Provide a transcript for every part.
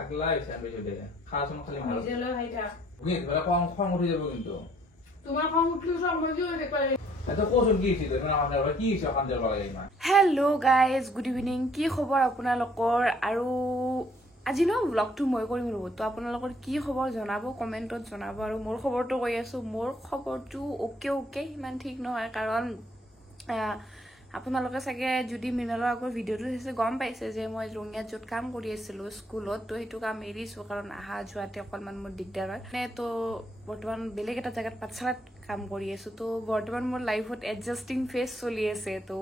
আগলা হইছে আমি যদি খাওয়াছন খালি মারো নিজেলে ভাই থাক বুঝিস বলে খং উঠে যাবে কিন্তু তোমার খং উঠলে সম্পর্কে হয়ে পারে এত কোন কি ছিল মানে আমাদের কি হিসাব কান্দে লাগে ইমান হেল্ল' গাইজ গুড ইভিনিং কি খবৰ আপোনালোকৰ আৰু আজি ন ব্লগটো মই কৰিম ৰ'ব তো আপোনালোকৰ কি খবৰ জনাব কমেণ্টত জনাব আৰু মোৰ খবৰটো কৈ আছোঁ মোৰ খবৰটো অ'কে ইমান ঠিক নহয় কাৰণ আপোনালোকে চাগে যদি মৃণালৰ আগৰ ভিডিঅ'টো চাইছে গম পাইছে যে মই ৰঙিয়াত য'ত কাম কৰি আছিলোঁ স্কুলত তো সেইটো কাম এৰিছোঁ কাৰণ অহা যোৱাতে অকণমান মোৰ দিগদাৰ হয় মানে তো বৰ্তমান বেলেগ এটা জেগাত পাঠশালাত কাম কৰি আছোঁ তো বৰ্তমান মোৰ লাইফত এডজাষ্টিং ফেজ চলি আছে তো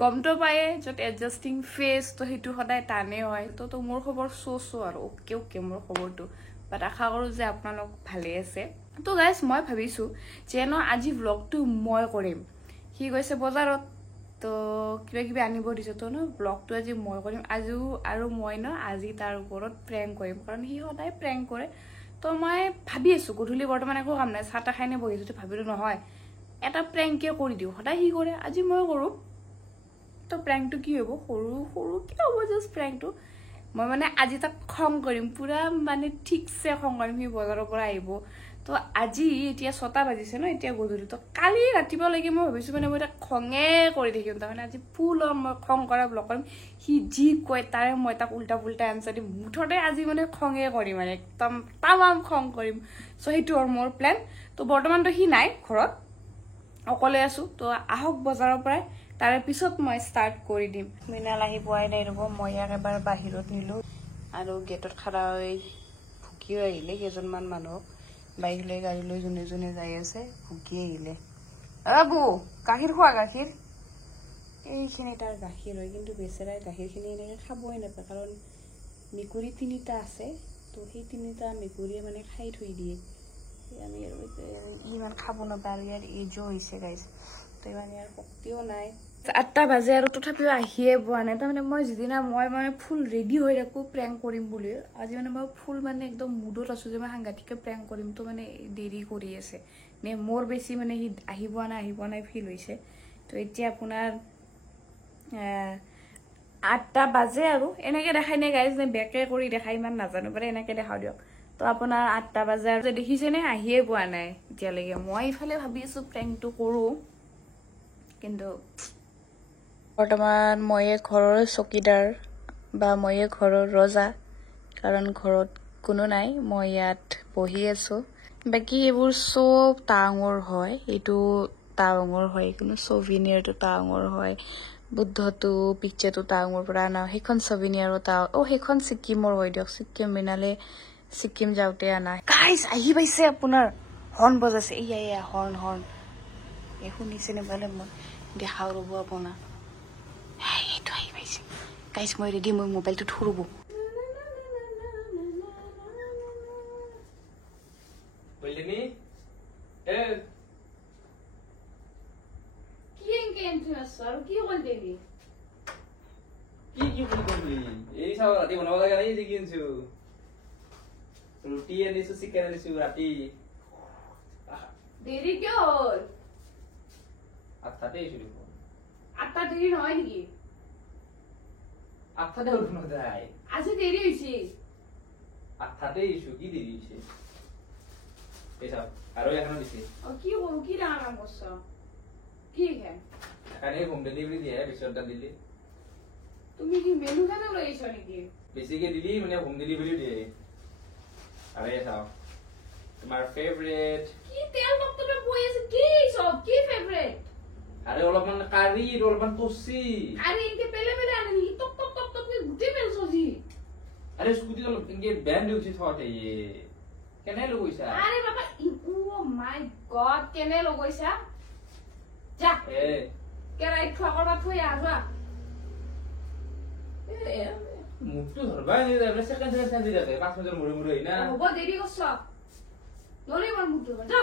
গমটো পায়ে য'ত এডজাষ্টিং ফেজ তো সেইটো সদায় টানে হয় তো মোৰ খবৰ চো আৰু অ'কে মোৰ খবৰটো বাট আশা কৰোঁ যে আপোনালোক ভালে আছে তো গাইজ মই ভাবিছোঁ যে ন আজি ব্লগটো মই কৰিম সি গৈছে বজাৰত তো কিবা কিবি আনিব দিছোঁ তো ন ব্লগটো আজি মই কৰিম আজিও আৰু মই ন আজি তাৰ ওপৰত প্ৰেংক কৰিম কাৰণ সি সদায় প্ৰেংক কৰে তো মই ভাবি আছোঁ গধূলি বৰ্তমান একো কাম নাই চাহ তাহ খাই নে বহিছোঁ তো ভাবিলোঁ নহয় এটা প্ৰেংকে কৰি দিওঁ সদায় সি কৰে আজি মই কৰোঁ তো প্ৰেংকটো কি হ'ব সৰু কি হ'ব জাষ্ট প্ৰেংকটো মই মানে আজি তাক খং কৰিম পূৰা মানে ঠিকছে খং কৰিম সি বজাৰৰ পৰা আহিব তো আজি এতিয়া 6টা বাজিছে ন এতিয়া গধূলি তো কালি ৰাতিপুৱালৈকে মই ভাবিছোঁ মানে মই তাক খঙে কৰি থাকিম তাৰমানে আজি ফুল মই খং কৰা ব্লগ কৰিম সি যি কয় তাৰে মই তাক উল্টা পুল্টা এনচাৰ দিম মুঠতে আজি মানে খঙে কৰিম মানে একদম তামাম খং কৰিম চ' সেইটো আৰু মোৰ প্লেন তো বৰ্তমানতো সি নাই ঘৰত অকলে আছোঁ তো আহক বজাৰৰ পৰাই তাৰে পিছত মই ষ্টাৰ্ট কৰি দিম মৃণাল আহি পোৱাই নাই ৰ'ব মই ইয়াক এবাৰ বাহিৰত নিলোঁ আৰু গেটত খাৰা হৈ ভুকিও আহিলে কেইজনমান মানুহক বাইক লৈ গাড়ী লৈ যোনে যোনে যাই আছে ভুকি আহিলে বাবু গাখীৰ খোৱা গাখীৰ এইখিনি তাৰ গাখীৰ হয় কিন্তু বেচেৰাই গাখীৰখিনি এনেকৈ খাবই নাপায় কাৰণ মেকুৰী 3টা আছে তো সেই 3টা মেকুৰীয়ে মানে খাই থৈ দিয়ে আমি আৰু ইমান খাব নাপায় আৰু ইয়াৰ এজো হৈছে গাইজ তো ইমান ইয়াৰ শক্তিও নাই 8টা বাজে আৰু তথাপিও আহিয়ে পোৱা নাই তাৰমানে মই যিদিনা মই মানে ফুল ৰেডি হৈ থাকোঁ প্ৰেংক কৰিম বুলি আজি মানে মই ফুল মানে একদম মুডত আছোঁ যে মই সাংঘাতিককৈ প্ৰেংক কৰিম তো মানে দেৰি কৰি আছে নে মোৰ বেছি মানে সি আহি পোৱা নাই ফিল হৈছে তো এতিয়া আপোনাৰ 8টা বাজে আৰু এনেকৈ দেখাই নে গাইজ নে বেকে কৰি দেখাই ইমান নাজানো বাৰু এনেকৈ দেখাওঁ দিয়ক তো আপোনাৰ 8টা বাজে আৰু দেখিছেনে আহিয়ে পোৱা নাই এতিয়ালৈকে মই ইফালে ভাবি আছোঁ প্ৰেংকটো কৰোঁ কিন্তু বৰ্তমান ময়ে ঘৰৰ চকীদাৰ বা ময়ে ঘৰৰ ৰজা কাৰণ ঘৰত কোনো নাই মই ইয়াত বহি আছোঁ বাকী এইবোৰ চব টাঙৰ হয় এইটো টাঙৰ হয় কিন্তু ছভিনিয়াৰটো টাঙৰ হয় বুদ্ধটো পিকচাৰটো টাঙৰ পৰা আনা সেইখন ছভিনিয়াৰো সেইখন ছিক্কিমৰ হয় দিয়ক ছিক্কিম মৃণালে ছিক্কিম যাওঁতে আনা গাইজ আহি পাইছে আপোনাৰ হৰ্ণ বজাইছে এয়া হৰ্ণ এই শুনিছেনে বোলে মই দেখাওঁ ৰ'ব আপোনাৰ এইটো আহি পাইছে গাইজ মই ৰেডি মই মোবাইলটো থ'ব বুঝলিনি এ কি এনকে এন্ট্রি আসছো আর কি বলতে নি কি করবি এই সব রাতে বনাবো লাগে নাই যে কিনছু রুটি আনিছু চিকেন আনিছু রাতি দেরি কে হল 8টাতেই শুরু কর 8টা দেরি নয় নাকি 8টাতে উঠনো যায় আজকে দেরি হইছে 8টাতেই ইস্যু কি দেরি হইছে এসব আরো এখনো দিছি ও কি করব কি রান্না করছো কি হে এখানে হোম ডেলিভারি দিয়ে বিশটা দিলি তুমি কি মেনু খানা লইছো নাকি বেশিকে দিলি মানে হোম ডেলিভারি দিয়ে আরে এসব তোমার ফেভারিট কি তেল বক্তব্য বই আছে কি সব কি ফেভারিট আরে অলপমান কারি অলপমান তসি আরে ইনকে পেলে আনি টক করে গুটে ফেলছো জি আরে স্কুটি অলপ ইনকে ব্যান্ড উঠি থতে কেনে লগইছা আরে বাবা ও মাই গড কেনে লগইছা যা কেরাই খোয়া থই আজা মুখটো ধরবা নি তারপরে সেকেন্ড সেন্স যাবে 5 মিনিট মুড়ে হই না হবো দেরি করছ নরে আমার মুখ ধরবা যা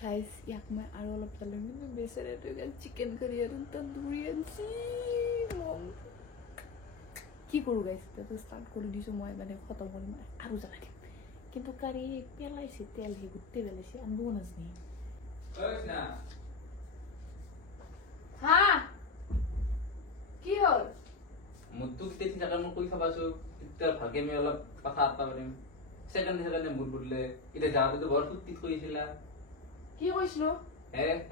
গাইস ইয়াক মই আৰু অলপ চালো কিন্তু বেচেৰে তো চিকেন কাৰি আৰু তন্দুৰি আনছি কি কৰো গাইস তো স্টাৰ্ট কৰি দিছো মই মানে খতম কৰিম আৰু জ্বালা দিম কিন্তু কারি পেলাইছে তেল হে গুটে পেলাইছে আনবো নাজনি না হ্যাঁ কি হল মুডটো কেতিয়া ঠিক থাকে মই কৈ থবাছো তেতিয়া ভালকে আমি অলপ কথা পাতা পাৰিম সেকেন্ডে মুড বুদলে এতিয়া যাওঁতেতো বৰ ফুৰ্তিত কৰিছিলা কি কৈছিলো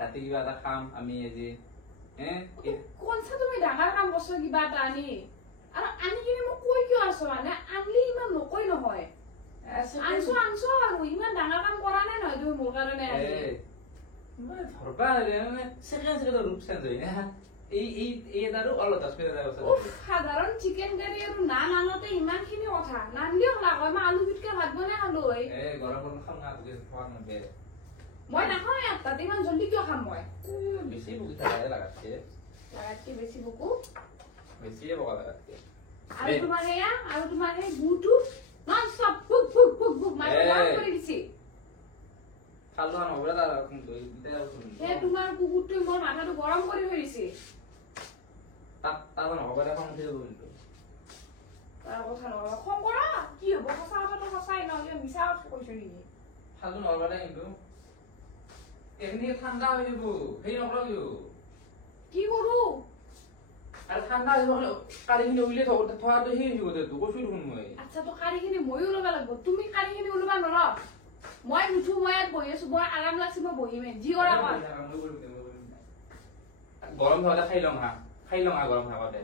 ৰাতি কিবা এটা খাম আমি আজি কোনছা তুমি ডাঙৰ কাম কৰছ কিবা এটা আনি আৰু আনি কিনে মোক কৈ কিয় আছ মানে আনলি ইমান নকৈ নহয় আনছো আৰু ইমান ডাঙৰ কাম কৰা নাই নহয় তুমি মোৰ কাৰণে মই ধৰবা মানে সেকেন্ড ৰূপ চেঞ্জ হয় না এই এটাৰো অলপ 10 মিনিট আছে সাধাৰণ চিকেন কাৰী আৰু নান আনতে ইমানখিনি কথা নান দিও লাগয় মই আলু পিটকা ভাত বনাই খালো গৰম গৰম খাম না তুমি খোৱা নবে মই নাখাওঁ তাতে ইমান জলদি কিয় খাম মই বেছি বুকি লাগাতকে বেছি বুকু বেছিয়ে বকা লাগাতকে আৰু তোমাৰ এই গুটো non stop book book book book মাথা গৰম কৰি দিছি খালো না হবে না কিন্তু এটা হে তোমাৰ কুকুৰটো মোৰ মাথাটো গৰম কৰি থৈছে তাৰ হবে না কোন থেকে বলতো তাৰ কথা নকৰা খং কৰা কি হ'ব সঁচা কথাটো সঁচাই নহলে মিছা কথা কৈছ নেকি খালো নরমাল কিন্তু এমনি ঠান্ডা হয়ে যাব সেই নকরিও কি কৰো আৰ ঠান্ডা হয়ে গেল কালিখিনি উইলে থোৱাটো সেই হইব তো কইছো দেখোন মই আচ্ছা তো কাৰিখিনি মইও লবা লাগব তুমি কাৰিখিনি উলবা নৰা মই নুঠু মই বহি আছো মই আৰাম লাগছে মই বহিমে যি কৰা কর গরম হলে খাই লং গরম খাওয়াতে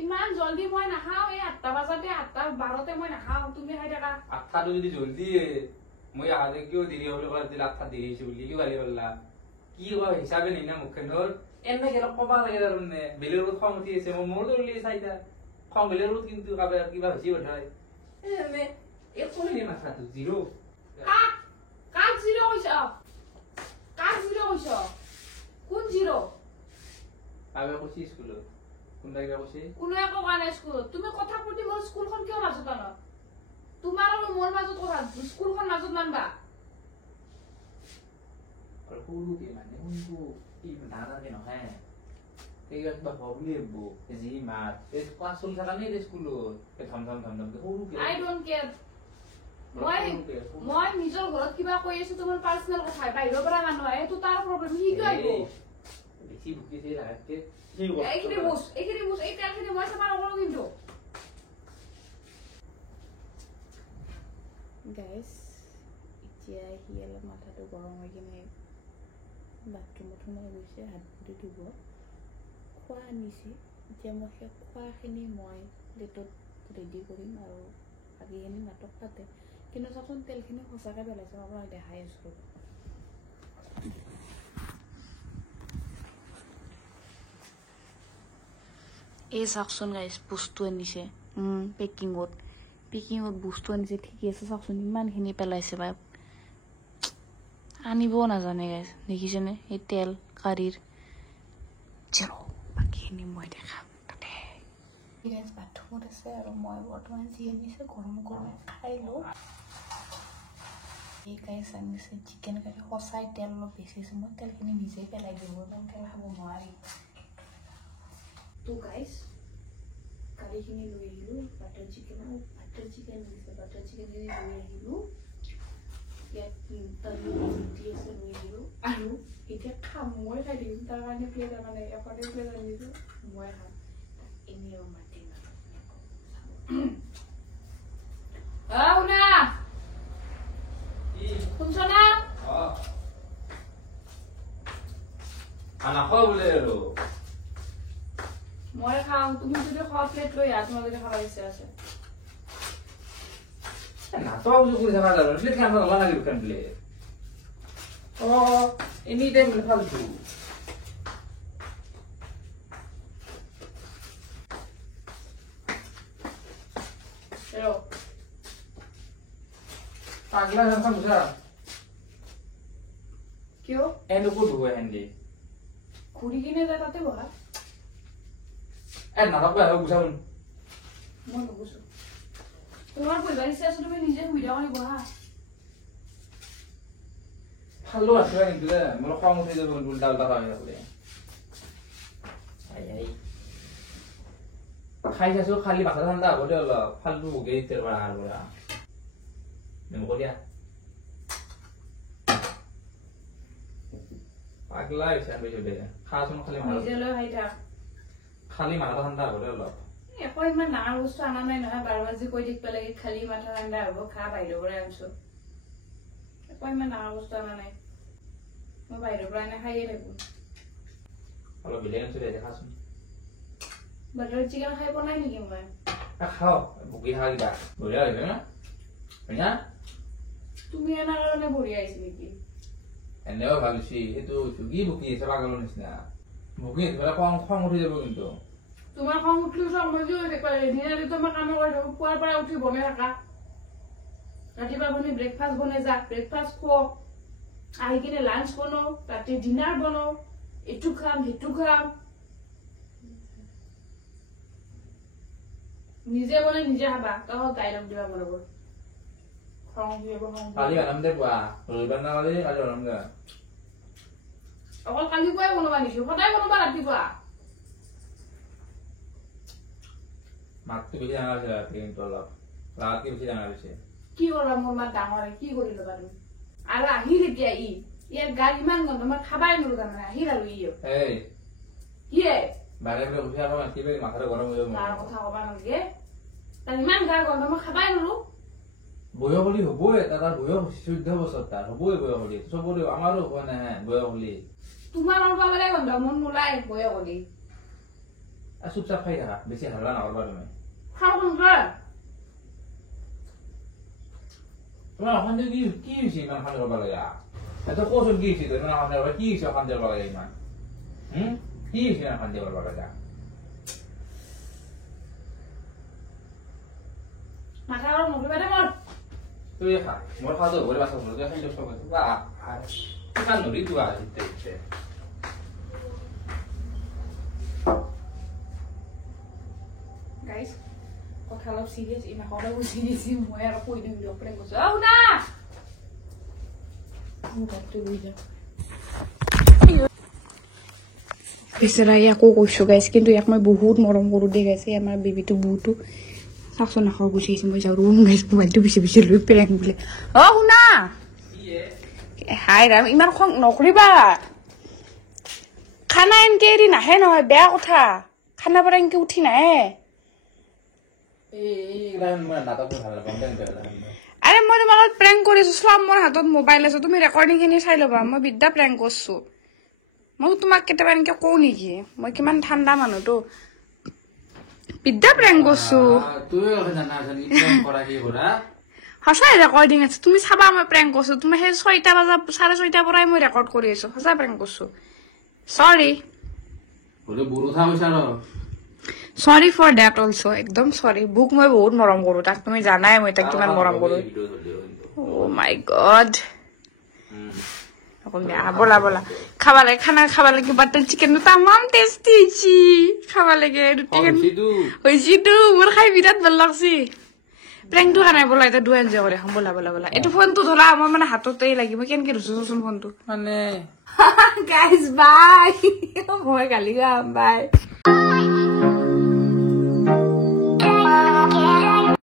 ইমান জলদি মই নাখাও এই 8টা বাজতে 8টা 12তে মই নাখাও তুমি খাই থাকা 8টাটো যদি জলদি মই আগে কিয় দেৰি হল বলা দিল 8টা দেৰি হৈছে বুলি কি গালি বললা কি হয় হিসাবে নেই না মুখেন্দর এনে গেল কবা লাগে জানে বেলের রোদ খং উঠি আছে মোর দলি চাইতা খং বেলের রোদ কিন্তু কাবে কিবা হইছি বঠাই এনে এক কইনি মাথাটো জিরো কাক জিরো হইছ কোন জিরো আবে কইছি স্কুল কোনটা গিয়া কইছি কোন একো কানে স্কুল তুমি কথা পতি মোর স্কুলখন কিয় মাজত আনো তোমার আর মোর মাজত কথা স্কুলখন মাজত মানবা আর পুরো কি মানে উনকো কি ধারা কে নহয় এই একবার প্রবলেম বো জি মার এই ক্লাস চল থাকা নেই স্কুল এ থাম কে পুরো কি আই ডোন্ট কেয়ার মই নিজৰ ঘৰত কিবা কৈ আছো তোমাৰ পাৰ্সোনাল কথা বাহিৰৰ পৰা মানুহ আহে তো তাৰ প্ৰবলেম হি কি আইব বেছি বুকিছে লাগাতে এইখিনি বুঝ এই তেলখিনি মই চাবা নকৰো কিন্তু গাইস এতিয়া হি অলপ মাথাটো গৰম হৈ কিনে বাথৰুমত সোমাই গৈছে হাত ভৰি ধুব খোৱা আনিছে এতিয়া মই সেই খোৱাখিনি মই প্লেটত ৰেডি কৰিম আৰু বাকীখিনি নাটক পাতে কিন্তু চাচোন তেলখিনি সঁচাকৈ পেলাইছে মই আপোনাক দেখাই আছোঁ এই চাওকচোন গাইছ বস্তু আনিছে পেকিঙত বস্তু আনিছে ঠিকে আছে চাওকচোন ইমানখিনি পেলাইছে বা আনিবও নাজানে গাইছ দেখিছেনে এই তেল কাৰীৰ চলো বাকীখিনি মই দেখাম তাতে গাইছ বাথৰুমত আছে আৰু মই বৰ্তমান যি আনিছে গৰম খাই লওঁ এই গাইছ আনিছে চিকেন কাৰী সঁচাই তেল অলপ বেছি আছে মই তেলখিনি নিজেই পেলাই দিব তেল খাব নোৱাৰি তো গাইস কাৰীখিনি লৈ আহিলো বাটাৰ চিকেন দিছে বাটাৰ চিকেন লৈ আহিলো ইয়াত তালি দি আছে লৈ আহিলো আৰু এতিয়া খাম মই খাই দিম তাৰ কাৰণে প্লেট মানে এফালে প্লেট আনিছো মই খাম এনেও মাতি না শুনছ না খানা খাও বলে আৰু মই খাওঁ তুমি যদি খোৱা প্লেট লৈ আহ তোমাৰ যদি খাব ইচ্ছা আছে নাটক করে থাকা যাবে প্লেট খান ভালো লাগে দোকান প্লেট ও এনি টাইম ফালতু Pero পাগলা জানতাম বুঝা কিয় এনে কো ধুয়ে হেন্দি ঘুরি কিনে যা তাতে বহা এ নাটক করে বুঝাবো মই নুবুজো তোমার পরিবার ইচ্ছা আছে তুমি নিজে সুবিধা করে বহা ভালো আছে কিন্তু মোর কম উঠে যাবে উল্টা উল্টা হয়ে যাবে আই খাই যাছো খালি মাথা ঠান্ডা হবে অলপ ফালতু বকে দিতে পারা আর বলা নেমো দিয়া পাগলা হইছে আমি জবে খাওন খালি মাথা নিজে লৈ হাইটা খালি মাথা ঠান্ডা হবে অলপ একো ইমান ডাঙৰ বস্তু আনা নাই নহয়, বাৰবাজি কৈ থাকিব লাগে খালি মাথা ঠাণ্ডা হ'ব, খা বাহিৰৰ পৰা আনিছো। একো ইমান ডাঙৰ বস্তু আনা নাই, মই বাহিৰৰ পৰা এনে খাইয়ে থাকো। অলপ বেলেগ আনিছো দে, দেখাচোন। বাটাৰ চিকেন খাই পোৱা নাই নেকি মই? খাও বুকি খা কিবা বঢ়িয়া হৈছে ন হয়না? তুমি এনাৰ কাৰণে বঢ়িয়া আহিছে নেকি? এনেও ভাল হৈছে, সেইটো কি বুকি আছে পাগলৰ নিচিনা। বুকি খং উঠি যাব কিন্তু। তোমাৰ খং উঠিলো সময় দিনাদি তোমাৰ কাম কৰি থাকো, পুৱাৰ পৰা উঠি বনাই থাকা। ৰাতিপুৱা বনি ব্ৰেকফাষ্ট বনাই যা, ব্ৰেকফাষ্ট খোৱা, আহি কিনে লাঞ্চ বনাও, ৰাতি ডিনাৰ বনাও, এইটো খাম সেইটো খাম। নিজে বনাই নিজে খাবা, তখন ডাইলগ দিবা মোৰ লগত। খং উঠিব কালি আনাম দে পুৱা, ৰবিবাৰ না কালি আনাম দে। অকল কালি পুৱাই বনাবা নিছো, সদায় বনাবা ৰাতিপুৱা। মাতটো বেছি ডাঙৰ হৈছে কিন্তু অলপ ৰাতি বেছি ডাঙৰ হৈছে। কি কৰিবা মোৰ মাত ডাঙৰ কি কৰি ল'বা তুমি? আৰু আহিল এতিয়া ইয়াৰ গাৰ ইমান গন্ধ, মই খাবাই নোৱাৰো তাৰমানে। আহিল আৰু এই কি বাৰে বাৰে উঠি আকৌ মাতিবি, মাথাটো গৰম হৈ যাব। তাৰ কথা কবা নালাগে, তাৰ ইমান গাৰ গন্ধ, মই খাবাই নোৱাৰো। বয়স হলি হবই, তাৰ বয়স 14 বছৰ, তাৰ হবই বয়স হলি। চবৰে আমাৰো হোৱা নাই বয়স হলি। তোমাৰ অলপ মানে গন্ধ মন নোলাই বয়স হলি। চুপচাপ খাই থাকা, বেছি হাল্লা নকৰবা তুমি। খাওঁ গন্ধ তোমাৰ অশান্তি কি হৈছে ইমান অশান্তি কৰিব লাগে? এটা কচোন কি হৈছে ইমান অশান্তি কৰিব? কি হৈছে অশান্তি কৰিব লাগে ইমান? কি হৈছে ইমান অশান্তি কৰিব লাগে? মাথা অলপ নকৰিবা দে মোৰ। তুই খা, মোৰ খাওঁতে ভৰি বাচা ভৰি খাই লৈছ নৰি তোৱা ইতে ইতে। গাইজ কথা অলপ চিৰিয়াছ, ইমানতে গুচি দিছি, মই আৰু কৈ দিম দিয়ক কৈছো। অ শুনা বেচেৰা ইয়াকো কৈছো গাইজ, কিন্তু ইয়াক মই বহুত মৰম কৰো দে গাইজ। আমাৰ বেবীটো বহুতো চাকচোন নাখাও গুচি আহিছে। মই যাওঁ ৰুম গাইজ, মোবাইলটো বেছি বেছি লৈ পেলাই বোলে। অ শুনা হাই ৰাম, ইমান খং নকৰিবা। খানা এনকে এৰি নাহে নহয়, বেয়া কথা। খানা পৰা এনকে উঠি নাহে। আৰে মই তোমাৰ লগত প্ৰেংক কৰিছো, চোৱা মোৰ হাতত মোবাইল আছে, তুমি ৰেকৰ্ডিং খিনি চাই ল'বা। মই বিদ্যা প্ৰেংক কৰিছো। মই তোমাক কেতিয়াবা এনেকে কওঁ নেকি? মই কিমান ঠাণ্ডা মানুহটো, বিদ্যা প্ৰেংক কৰিছো। সঁচাই ৰেকৰ্ডিং আছে, তুমি চাবা। মই প্ৰেংক কৰিছো, তুমি সেই 6টা বজা 6:30 পৰাই মই ৰেকৰ্ড কৰি আছো। সঁচা প্ৰেংক কৰিছো। চৰি চৰি ফৰ ডেট অলছো, একদম চৰি। বুক মই বহুত মৰম কৰো, তাক তুমি জানাই মই তাক কিমান মৰম কৰো। অ মাই গড, বলা বলা খাবা লাগে, খানা খাবা লাগে। বাটাৰ চিকেনটো তামাম টেষ্টি হৈছে, খাবা লাগে। হৈছেতো, মোৰ খাই বিৰাট ভাল লাগছি। প্ৰেংকটো খানাই বলা, এতিয়া দুই এনজয় কৰি খাম। বলা বলা বলা। এইটো ফোনটো ধৰা, মই মানে হাততেই লাগিব। কেনেকে ধৰছোচোন ফোনটো মানে। গাইজ বাই, মই গালি খাম, বাই।